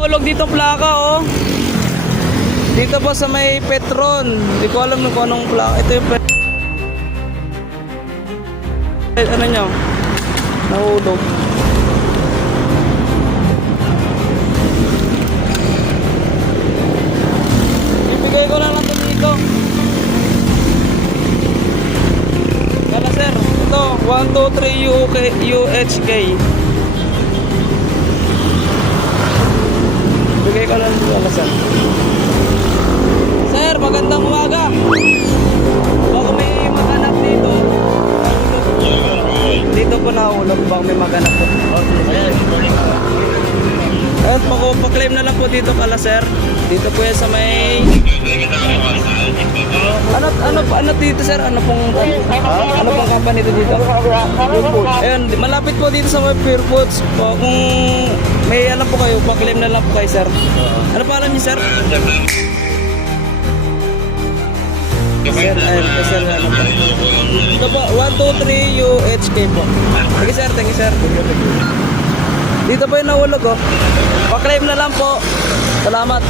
Hulog dito plaka oh. Dito po sa may Petron. Hindi ko alam kung anong plaka. Ito yung ano nyo? Nahulog. Ibigay ko na lang ito dito. Kala sir. Ito. 123 UHK. Bigay ko lang dito. Kala sir. Sir, magandang umaga. Baka may maganap dito. Dito po nahulog. Baka may maganap po. At paklaim na lang po dito kala sir. Dito po yan sa may... Ano dito sir? Ano pong company dito? Ayun, malapit po dito sa may Pure Foods po. Kung may alam po kayo, paklaim na lang po kayo sir. Ano pa alam niyo sir? Sir, ayun po sir. Ano po? Ito po, 123 UHK po. Thank you sir. Dito po yung nahulog oh. Paklaim na lang po. Salamat.